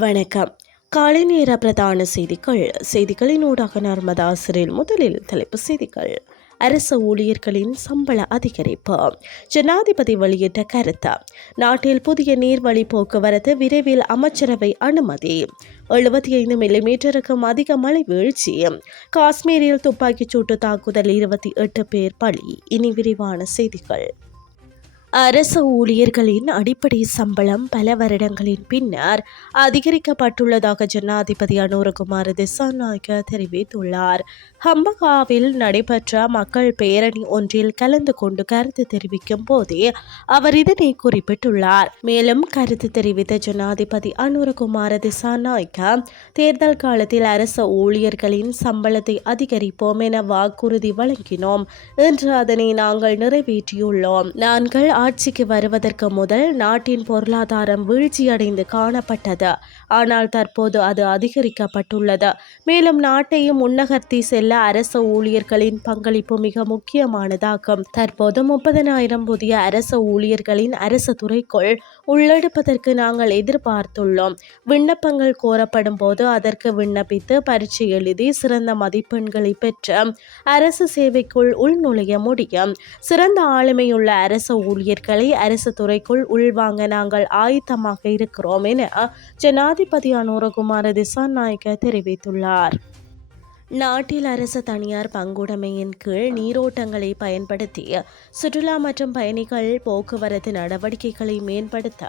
வணக்கம். காலை நேர பிரதான செய்திகள். செய்திகளின் ஊடாக நர்மதாசரில் முதலில் தலைப்பு செய்திகள். அரசு ஊழியர்களின் சம்பள அதிகரிப்பு. ஜனாதிபதி வெளியிட்ட கருத்து. நாட்டில் புதிய நீர்வழி போக்குவரத்து விரைவில் அமைச்சரவை அனுமதி. எழுபத்தி ஐந்து மில்லிமீட்டருக்கும் அதிக மழை வீழ்ச்சி. காஷ்மீரில் துப்பாக்கிச் சூட்டு தாக்குதல் இருபத்தி எட்டு பேர் பலி. இனி விரிவான செய்திகள். அரசு ஊழியர்களின் அடிப்படை சம்பளம் பல வருடங்களின் பின்னர் அதிகரிக்கப்பட்டுள்ளதாக ஜனாதிபதி அனுரகுமார் திசாநாயக்க தெரிவித்துள்ளார். ஹம்பகாவில் நடைபெற்ற மக்கள் பேரணி ஒன்றில் கலந்து கொண்டு கருத்து தெரிவிக்கும் போதே அவர் இதனை குறிப்பிட்டுள்ளார். மேலும் கருத்து தெரிவித்த ஜனாதிபதி அனுரகுமார் திசாநாயக்க தேர்தல் காலத்தில் அரசு ஊழியர்களின் சம்பளத்தை அதிகரிப்போம் என வாக்குறுதி வழங்கினோம். என்று அதனை நாங்கள் நிறைவேற்றியுள்ளோம். நாங்கள் ஆட்சிக்கு வருவதற்கு முதல் நாட்டின் பொருளாதாரம் வீழ்ச்சியடைந்து காணப்பட்டது. ஆனால் தற்போது அது அதிகரிக்கப்பட்டுள்ளது. மேலும் நாட்டையும் முன்னகர்த்தி செல்ல அரச ஊழியர்களின் பங்களிப்பு மிக முக்கியமானதாகும். தற்போது முப்பதனாயிரம் புதிய அரச ஊழியர்களின் அரசு துறைக்குள் உள்ளெடுப்பதற்கு நாங்கள் எதிர்பார்த்துள்ளோம். விண்ணப்பங்கள் கோரப்படும் போது அதற்கு விண்ணப்பித்து பரீட்சை எழுதி சிறந்த மதிப்பெண்களை பெற்று அரசு சேவைக்குள் உள்நுழைய முடியும். சிறந்த ஆளுமையுள்ள அரசு ஊழியர்களை அரசு துறைக்குள் உள்வாங்க நாங்கள் ஆயத்தமாக இருக்கிறோம் என ஜனாதிபதி அனுரகுமார திசாநாயக்க தெரிவித்துள்ளார். நாட்டில் அரசு தனியார் பங்குடைமையின் கீழ் நீரோட்டங்களை பயன்படுத்தி சுற்றுலா மற்றும் பயணிகள் போக்குவரத்து நடவடிக்கைகளை மேம்படுத்த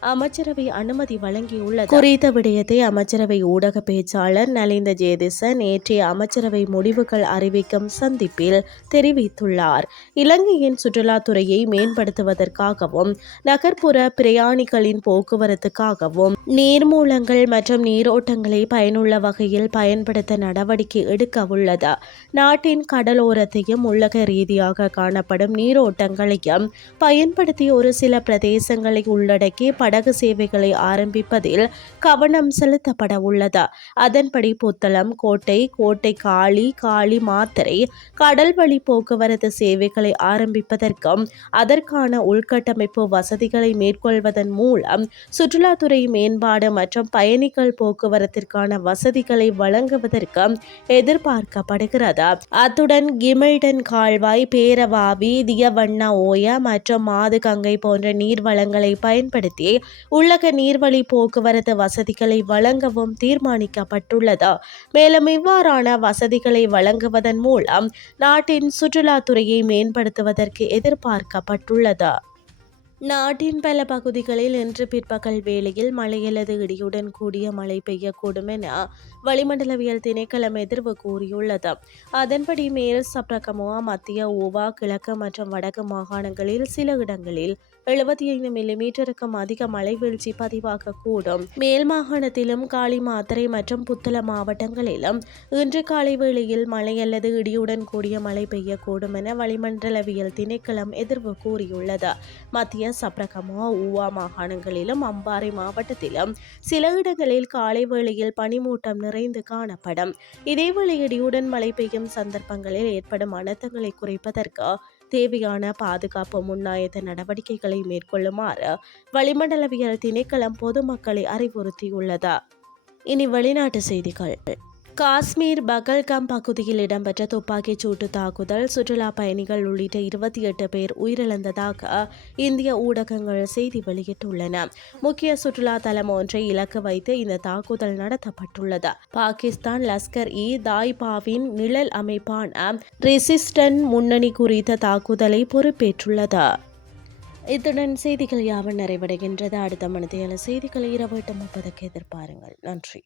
அமைச்சரவை அனுமதி வழங்கியுள்ளது. குறித்த விடயத்தை அமைச்சரவை ஊடக பேச்சாளர் நலிந்த ஜேதிச நேற்றைய அமைச்சரவை முடிவுகள் அறிவிக்கும் சந்திப்பில் தெரிவித்துள்ளார். இலங்கையின் சுற்றுலாத்துறையை மேம்படுத்துவதற்காகவும் நகர்ப்புற பிரயாணிகளின் போக்குவரத்துக்காகவும் நீர்மூலங்கள் மற்றும் நீரோட்டங்களை பயனுள்ள வகையில் பயன்படுத்த நடவடிக்கை எடுக்க உள்ளது? நாட்டின் கடலோரத்தையும் உள்ளக ரீதியாக காணப்படும் நீரோட்டங்களையும் பயன்படுத்தி ஒரு சில பிரதேசங்களை உள்ளடக்கி படகு சேவைகளை ஆரம்பிப்பதில் கவனம் செலுத்தப்பட உள்ளது? அதன்படி புத்தளம் கோட்டை கோட்டை காளி காளி மாத்திரை கடல் வழி போக்குவரத்து சேவைகளை ஆரம்பிப்பதற்கும் அதற்கான உள்கட்டமைப்பு வசதிகளை மேற்கொள்வதன் மூலம் சுற்றுலாத்துறை மேம்பாடு மற்றும் பயணிகள் போக்குவரத்திற்கான வசதிகளை வழங்குவதற்கும் எதிர்பார்க்கப்படுகிறது? அத்துடன் கிமில்டன் கால்வாய் பேரவாவி தியவண்ணா ஓய மற்றும் மாது கங்கை போன்ற நீர்வளங்களை பயன்படுத்தி உள்ளக நீர்வழி போக்குவரத்து வசதிகளை வழங்கவும் தீர்மானிக்கப்பட்டுள்ளது. மேலும் இவ்வாறான வசதிகளை வழங்குவதன் மூலம் நாட்டின் சுற்றுலாத்துறையை மேம்படுத்துவதற்கு எதிர்பார்க்கப்பட்டுள்ளது. நாட்டின் பல பகுதிகளில் இன்று பிற்பகல் வேளையில் மழை அல்லது இடியுடன் கூடிய மழை பெய்யக்கூடும் என வளிமண்டலவியல் திணைக்களம் எதிர்வு கூறியுள்ளது. அதன்படி மேல் சப்ரகமோவா மத்திய ஓவா கிழக்கு மற்றும் வடக்கு மாகாணங்களில் சில இடங்களில் எழுபத்தி ஐந்து மில்லிமீட்டருக்கும் அதிக மழை வீழ்ச்சி பதிவாகக்கூடும். மேல் மாகாணத்திலும் காளி மாத்திரை மற்றும் புத்தள மாவட்டங்களிலும் இன்று காலை வேளையில் மழை அல்லது இடியுடன் கூடிய மழை பெய்யக்கூடும் என வளிமண்டலவியல் திணைக்களம் எதிர்வு கூறியுள்ளது. மத்திய சப்ரகமா ஊவா மாகாணங்களிலும் அம்பாறை மாவட்டத்திலும் சில இடங்களில் காலை வேளையில் பனிமூட்டம் நிறைந்து காணப்படும். இதேவேளை இடியுடன் மழை பெய்யும் சந்தர்ப்பங்களில் ஏற்படும் அனர்த்தங்களை குறைப்பதற்கு தேவையான பாதுகாப்பு முன்னாயத்த நடவடிக்கைகளை மேற்கொள்ளுமாறு வளிமண்டலவியல் திணைக்களம் பொதுமக்களை அறிவுறுத்தியுள்ளது. இனி வெளிநாட்டு செய்திகள். காஷ்மீர் பகல்காம் பகுதியில் இடம்பெற்ற துப்பாக்கிச் சூட்டு தாக்குதல் சுற்றுலா பயணிகள் உள்ளிட்ட இருபத்தி எட்டு பேர் உயிரிழந்ததாக இந்திய ஊடகங்கள் செய்தி வெளியிட்டுள்ளன. முக்கிய சுற்றுலா தலம் ஒன்றை இலக்கு வைத்து இந்த தாக்குதல் நடத்தப்பட்டுள்ளது. பாகிஸ்தான் லஸ்கர் இ தாய்பாவின் நிழல் அமைப்பான ரெசிஸ்டன் முன்னணி குறித்த தாக்குதலை பொறுப்பேற்றுள்ளது. இத்துடன் செய்திகள் யாவும் நிறைவடைகின்றது. அடுத்த மனதையான செய்திகளை இரவு எட்டு முப்பதுக்கு எதிர்பாருங்கள். நன்றி.